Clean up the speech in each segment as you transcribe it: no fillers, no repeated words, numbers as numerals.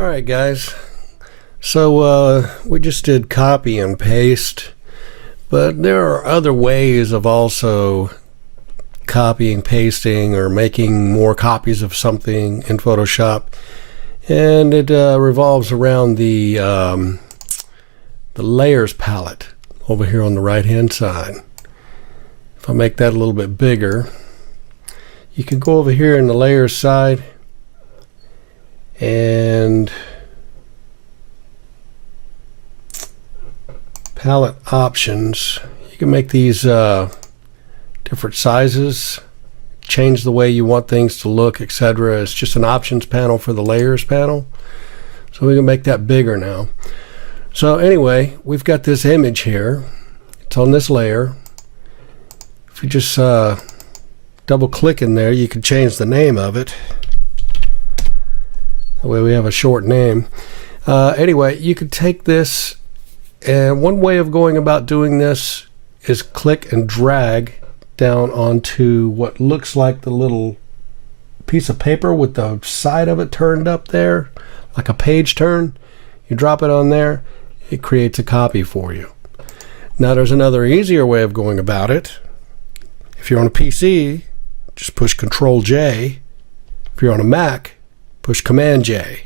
Alright guys, so we just did copy and paste, but there are other ways of also copying, pasting, or making more copies of something in Photoshop, and it revolves around the layers palette over here on the right hand side. If I make that a little bit bigger, you can go over here in the layers side and palette options. You can make these different sizes, change the way you want things to look, etc. It's just an options panel for the layers panel, so we can make that bigger now. So anyway, we've got this image here. It's on this layer. If you just double click in there, you can change the name of it. That way we have a short name. Anyway, you could take this, and one way of going about doing this is click and drag down onto what looks like the little piece of paper with the side of it turned up there, like a page turn. You drop it on there, it creates a copy for you. Now there's another easier way of going about it. If you're on a PC, just push Control J. If you're on a Mac, push Command J,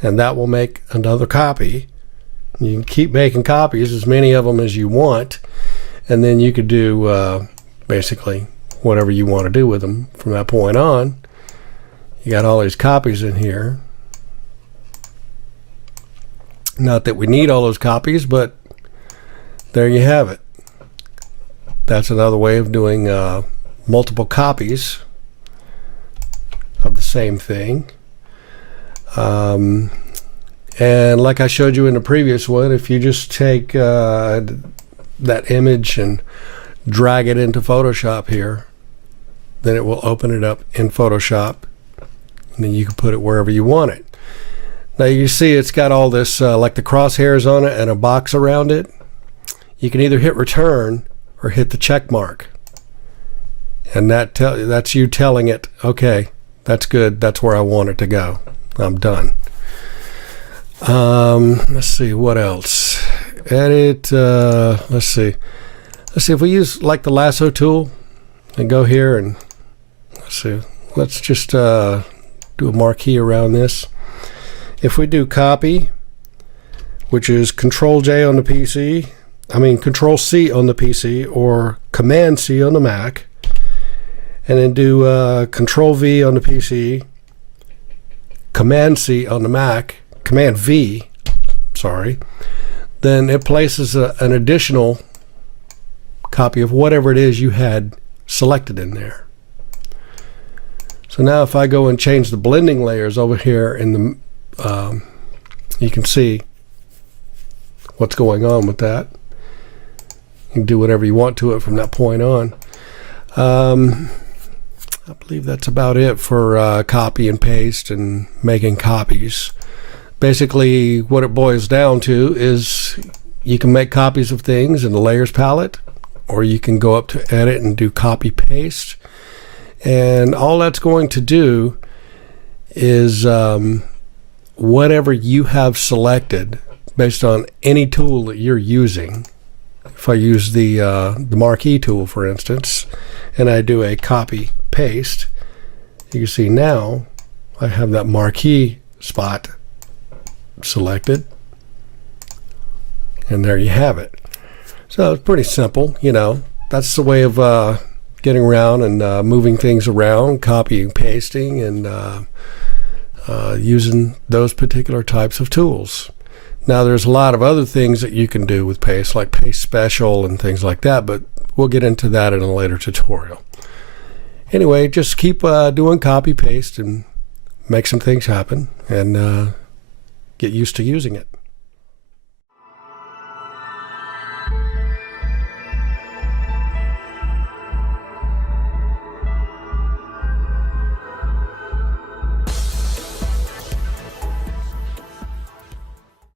and that will make another copy. You can keep making copies, as many of them as you want, and then you could do basically whatever you want to do with them from that point on. You got all these copies in here. Not that we need all those copies, but there you have it. That's another way of doing multiple copies of the same thing. And like I showed you in the previous one, if you just take that image and drag it into Photoshop here, then it will open it up in Photoshop, and then you can put it wherever you want it. Now you see it's got all this like the crosshairs on it and a box around it. You can either hit return or hit the check mark, and that's you telling it, okay, that's good, that's where I want it to go, I'm done. Let's see what else. Edit. Let's see if we use like the lasso tool and go here and let's just do a marquee around this. If we do copy, which is Control J on the PC, Control C on the PC, or Command C on the Mac, and then do Control V on the PC, Command C on the Mac, Command V, sorry, then it places an additional copy of whatever it is you had selected in there. So now if I go and change the blending layers over here in the, you can see what's going on with that. You can do whatever you want to it from that point on. I believe that's about it for copy and paste and making copies. Basically what it boils down to is you can make copies of things in the layers palette, or you can go up to edit and do copy paste, and all that's going to do is whatever you have selected based on any tool that you're using. If I use the marquee tool, for instance, and I do a copy paste, you can see now I have that marquee spot selected, and there you have it. So it's pretty simple, you know. That's the way of getting around and moving things around, copying, pasting, and using those particular types of tools. Now there's a lot of other things that you can do with paste, like paste special and things like that, but we'll get into that in a later tutorial. Anyway, just keep doing copy paste and make some things happen, and get used to using it.